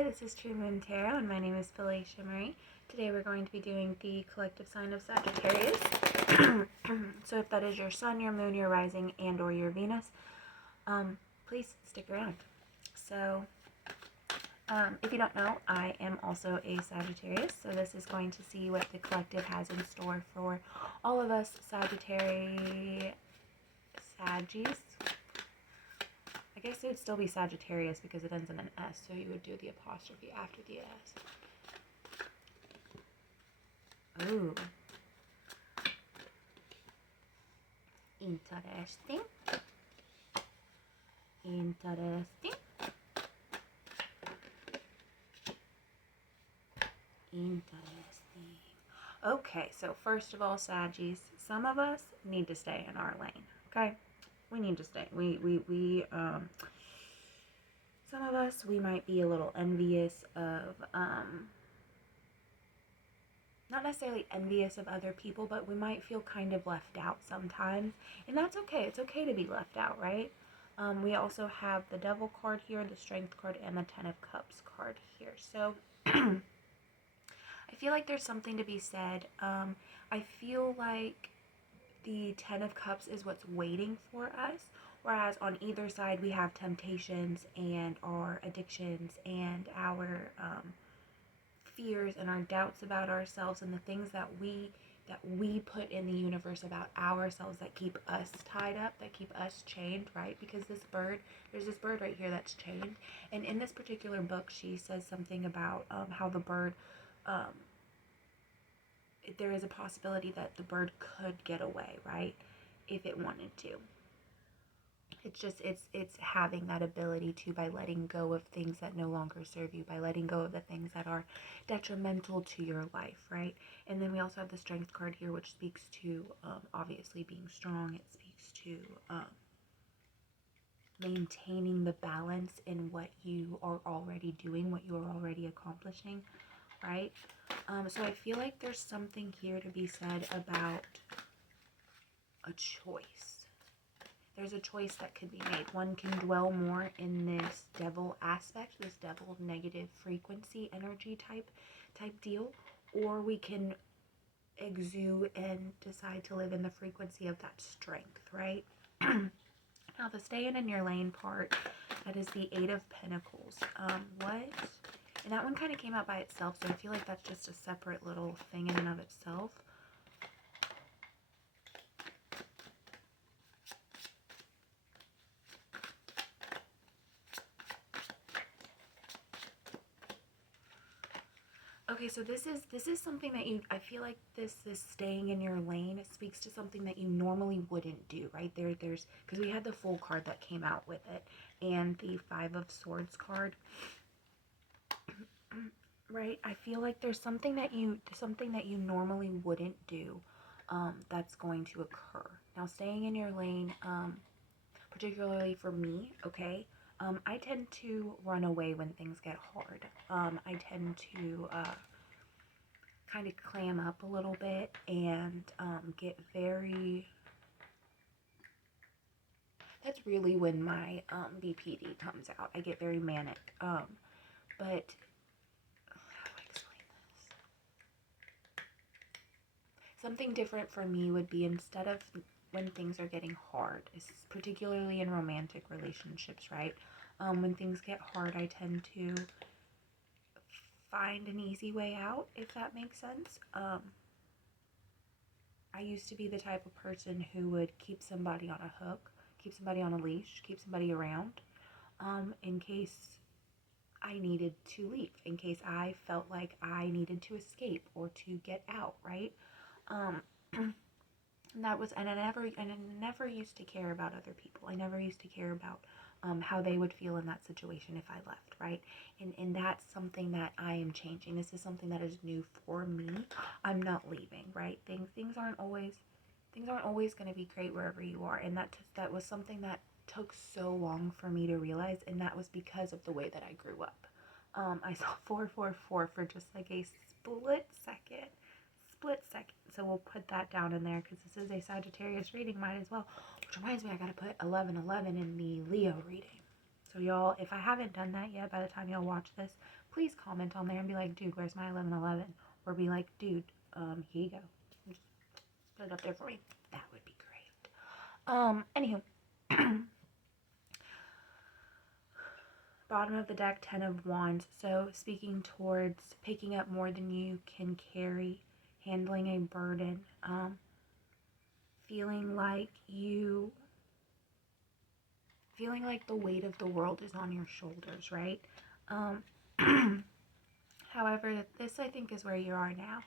Hi, this is True Moon Tarot, and my name is Felicia Marie. Today we're going to be doing the collective sign of Sagittarius. So if that is your sun, your moon, your rising, and or your Venus, please stick around. So if you don't know, I am also a Sagittarius, so this is going to see what the collective has in store for all of us Saggies. I guess it would still be Sagittarius because it ends in an S, so you would do the apostrophe after the S. Ooh. Interesting. Interesting. Interesting. Okay, so first of all, Saggies, some of us need to stay in our lane, okay? We need to stay. Some of us, we might be a little envious of, not necessarily envious of other people, but we might feel kind of left out sometimes. And that's okay. It's okay to be left out, right? We also have the Devil card here, the Strength card, and the Ten of Cups card here. So I feel like there's something to be said. I feel like the Ten of Cups is what's waiting for us, whereas on either side we have temptations and our addictions and our fears and our doubts about ourselves and the things that we put in the universe about ourselves that keep us tied up, that keep us chained, right? Because there's this bird right here that's chained, and in this particular book she says something about how the bird there is a possibility that the bird could get away, right, if it wanted to. It's having that ability to, by letting go of things that no longer serve you, by letting go of the things that are detrimental to your life, right? And then we also have the Strength card here, which speaks to obviously being strong. It speaks to maintaining the balance in what you are already doing, what you are already accomplishing, right? So I feel like there's something here to be said about a choice. There's a choice that could be made. One can dwell more in this devil aspect, this devil negative frequency energy type deal, or we can exude and decide to live in the frequency of that strength, right? Now the staying in your lane part, that is the Eight of Pentacles. And that one kind of came out by itself, so I feel like that's just a separate little thing in and of itself. Okay, so this is something that I feel like this staying in your lane, it speaks to something that you normally wouldn't do, right? There's because we had the Fool card that came out with it and the Five of Swords card. Right? I feel like there's something that you normally wouldn't do that's going to occur. Now, staying in your lane, particularly for me, okay, I tend to run away when things get hard. I tend to kind of clam up a little bit and get very... That's really when my BPD comes out. I get very manic. But something different for me would be, instead of when things are getting hard, particularly in romantic relationships, right? When things get hard, I tend to find an easy way out, if that makes sense. I used to be the type of person who would keep somebody on a hook, keep somebody on a leash, keep somebody around, in case I needed to leave, in case I felt like I needed to escape or to get out, right? And I never used to care about other people. I never used to care about how they would feel in that situation if I left, right? And that's something that I am changing. This is something that is new for me. I'm not leaving, right? Things aren't always going to be great wherever you are, and that was something that took so long for me to realize, and that was because of the way that I grew up. I saw 444 for just like a split second. So we'll put that down in there because this is a Sagittarius reading, might as well. Which reminds me, I gotta put 1111 in the Leo reading. So y'all, if I haven't done that yet, by the time y'all watch this, please comment on there and be like, dude, where's my 1111? Or be like, dude, here you go. Just put it up there for you. That would be great. Anywho. Bottom of the deck, 10 of Wands. So speaking towards picking up more than you can carry, handling a burden, feeling like the weight of the world is on your shoulders, right? However, this I think is where you are now.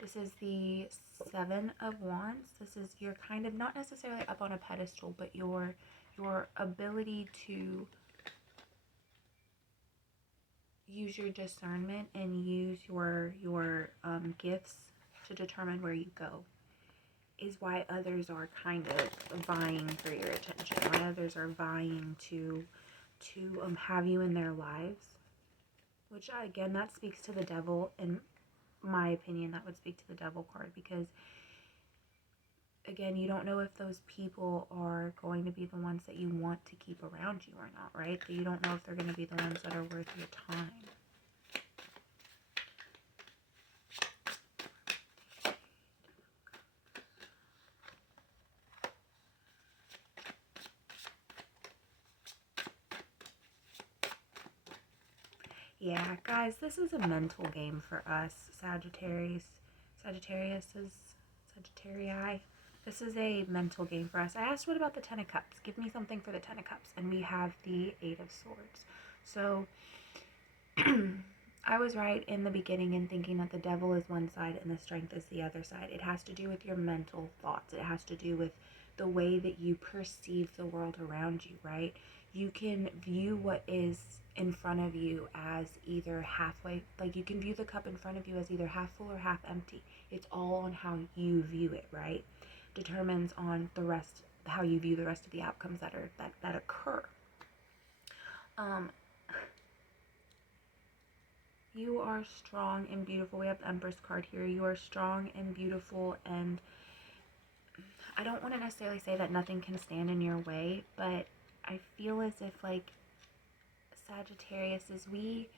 This is the 7 of Wands. This is your kind of, not necessarily up on a pedestal, but your ability to use your discernment and use your gifts to determine where you go is why others are kind of vying for your attention, why others are vying to have you in their lives, which again, that speaks to the devil. In my opinion, that would speak to the devil card, because again, you don't know if those people are going to be the ones that you want to keep around you or not, right? You don't know if they're going to be the ones that are worth your time. Yeah, guys, this is a mental game for us, Sagittarius. Sagittarii. This is a mental game for us. I asked, what about the 10 of Cups? Give me something for the 10 of Cups. And we have the 8 of Swords. So, I was right in the beginning in thinking that the devil is one side and the strength is the other side. It has to do with your mental thoughts. It has to do with the way that you perceive the world around you, right? You can view what is in front of you as either halfway, like you can view the cup in front of you as either half full or half empty. It's all on how you view it, right? Determines on the rest, how you view the rest of the outcomes that occur. You are strong and beautiful. We have the Empress card here. You are strong and beautiful, and I don't want to necessarily say that nothing can stand in your way, but I feel as if, like, Sagittarius is we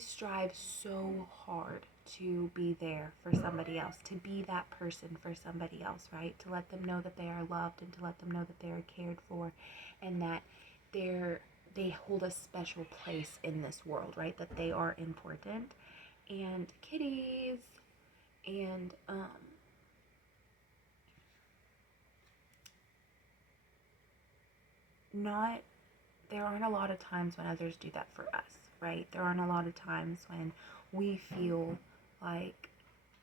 strive so hard to be there for somebody else, to be that person for somebody else, right? To let them know that they are loved and to let them know that they are cared for and that they hold a special place in this world, right? That they are important. And kitties and there aren't a lot of times when others do that for us, right? There aren't a lot of times when we feel like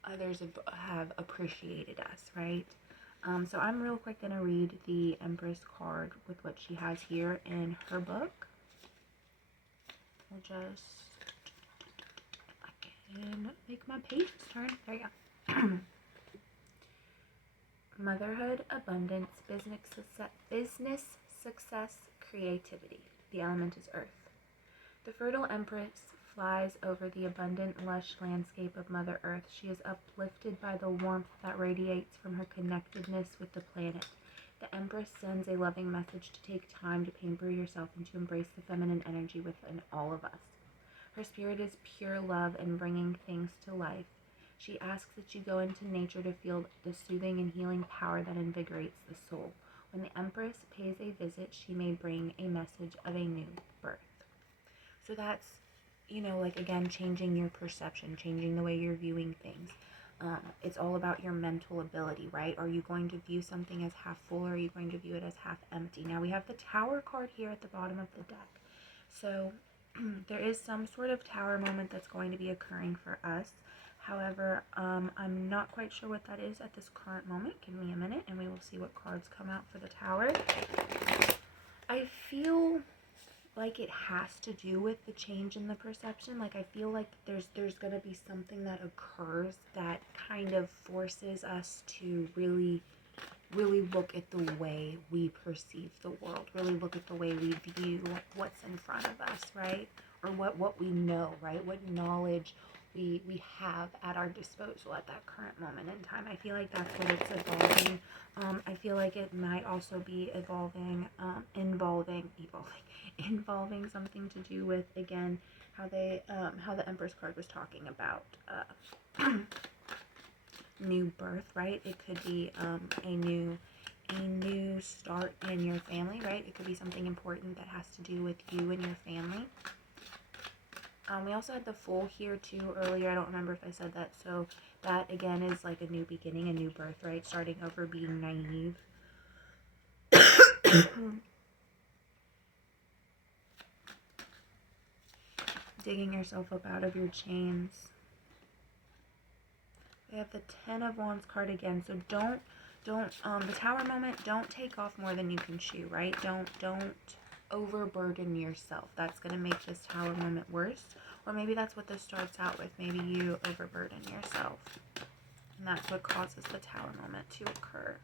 others have appreciated us, right? So I'm real quick going to read the Empress card with what she has here in her book. We'll just, if I can make my page turn. There you go. Motherhood, abundance, business success, creativity. The element is earth. The fertile Empress flies over the abundant, lush landscape of Mother Earth. She is uplifted by the warmth that radiates from her connectedness with the planet. The Empress sends a loving message to take time to pamper yourself and to embrace the feminine energy within all of us. Her spirit is pure love and bringing things to life. She asks that you go into nature to feel the soothing and healing power that invigorates the soul. When the Empress pays a visit, she may bring a message of a new birth. So that's, like, again, changing your perception, changing the way you're viewing things. It's all about your mental ability, right? Are you going to view something as half full, or are you going to view it as half empty? Now, we have the Tower card here at the bottom of the deck. So there is some sort of Tower moment that's going to be occurring for us. However, I'm not quite sure what that is at this current moment. Give me a minute and we will see what cards come out for the Tower. I feel like it has to do with the change in the perception. Like, I feel like there's going to be something that occurs that kind of forces us to really look at the way we perceive the world, really look at the way we view what's in front of us, right? Or what we know, right? What knowledge we have at our disposal at that current moment in time. I feel like that's what it's evolving. I feel like it might also be involving something to do with, again, how the Empress card was talking about new birth, right? It could be a new start in your family, right? It could be something important that has to do with you and your family. We also had the Fool here too earlier. I don't remember if I said that. So that again is like a new beginning, a new birth, right? Starting over, being naive. Digging yourself up out of your chains. We have the Ten of Wands card again. So don't the Tower moment, don't take off more than you can chew, right? Don't overburden yourself. That's going to make this Tower moment worse. Or maybe that's what this starts out with. Maybe you overburden yourself. And that's what causes the Tower moment to occur.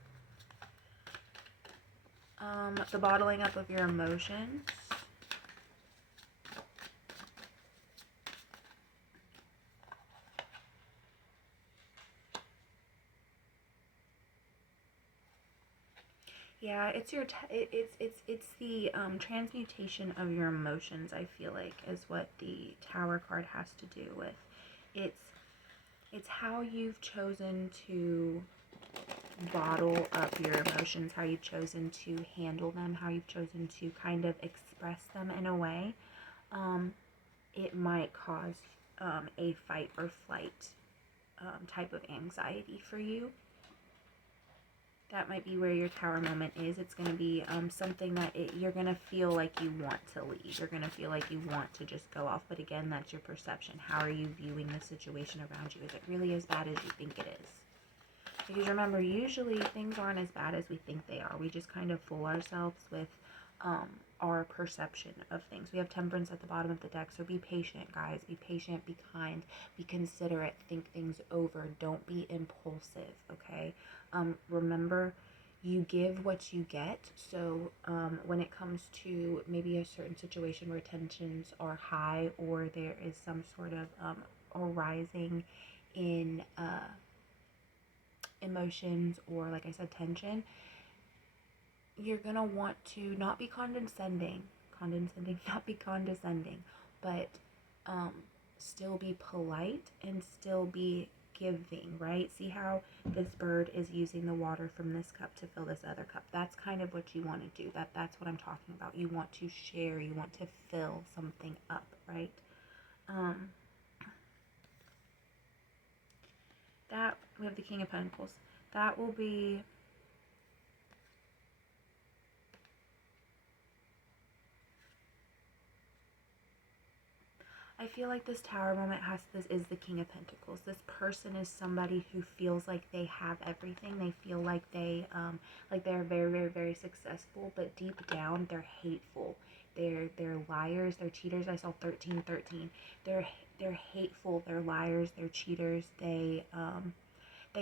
The bottling up of your emotions. Yeah, it's your it's the transmutation of your emotions. I feel like is what the Tower card has to do with. It's how you've chosen to bottle up your emotions, how you've chosen to handle them, how you've chosen to kind of express them in a way. It might cause a fight or flight type of anxiety for you. That might be where your Tower moment is. It's going to be something that you're going to feel like you want to leave. You're going to feel like you want to just go off. But again, that's your perception. How are you viewing the situation around you? Is it really as bad as you think it is? Because remember, usually things aren't as bad as we think they are. We just kind of fool ourselves with our perception of things. We have Temperance at the bottom of the deck. So be patient, guys. Be patient. Be kind. Be considerate. Think things over. Don't be impulsive, okay? Remember, you give what you get. So when it comes to maybe a certain situation where tensions are high, or there is some sort of arising in emotions, or like I said, tension, you're gonna want to not be condescending, not be condescending, but still be polite and still be giving, right? See how this bird is using the water from this cup to fill this other cup? That's kind of what you want to do. That's what I'm talking about. You want to share, you want to fill something up, right? That we have the King of Pentacles. That will be I feel like this Tower moment is the King of Pentacles. This person is somebody who feels like they have everything. They feel like they're very, very, very successful, but deep down they're hateful. They're liars, they're cheaters. I saw 1313. They're hateful, they're liars, they're cheaters. They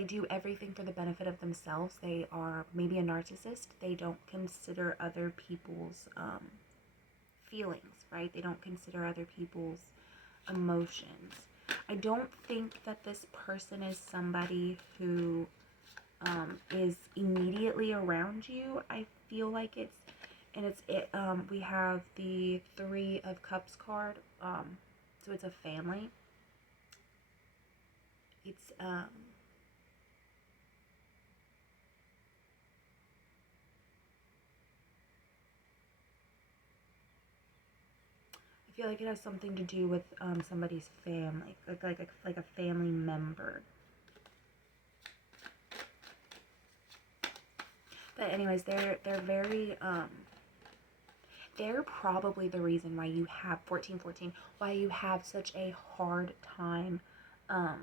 do everything for the benefit of themselves. They are maybe a narcissist. They don't consider other people's feelings, right? They don't consider other people's emotions. I don't think that this person is somebody who is immediately around you. I feel like we have the Three of Cups card, so it's a family. It's I feel like it has something to do with somebody's family, like a family member. But anyways, they're very they're probably the reason why you have 1414, why you have such a hard time I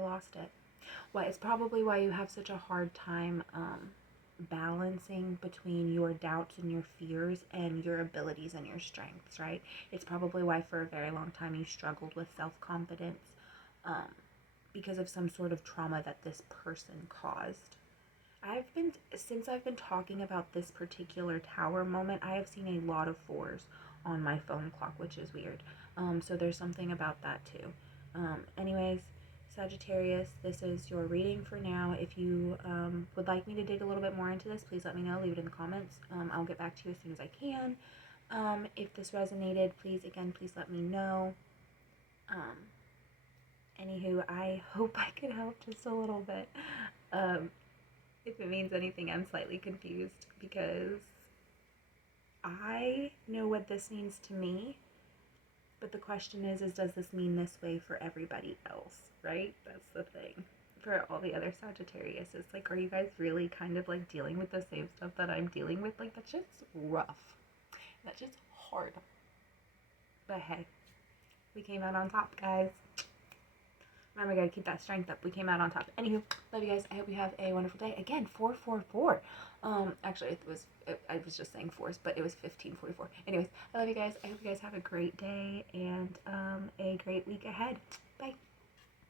lost it. Why it's probably why you have such a hard time balancing between your doubts and your fears and your abilities and your strengths, right? It's probably why for a very long time you struggled with self-confidence because of some sort of trauma that this person caused. Since I've been talking about this particular tower moment, I have seen a lot of fours on my phone clock, which is weird. So there's something about that too. Anyways, Sagittarius, this is your reading for now. If you would like me to dig a little bit more into this, please let me know. Leave it in the comments. I'll get back to you as soon as I can. If this resonated, please let me know. Anywho, I hope I could help just a little bit. If it means anything, I'm slightly confused because I know what this means to me, but the question is does this mean this way for everybody else, right? That's the thing. For all the other Sagittarius, it's like, are you guys really kind of like dealing with the same stuff that I'm dealing with? Like, that's just rough. That's just hard. But hey, we came out on top, guys. Remember, we gotta keep that strength up. We came out on top. Anywho, love you guys. I hope you have a wonderful day. Again, 444. Actually, I was just saying fours, but it was 1544. Anyways, I love you guys. I hope you guys have a great day and a great week ahead. Bye.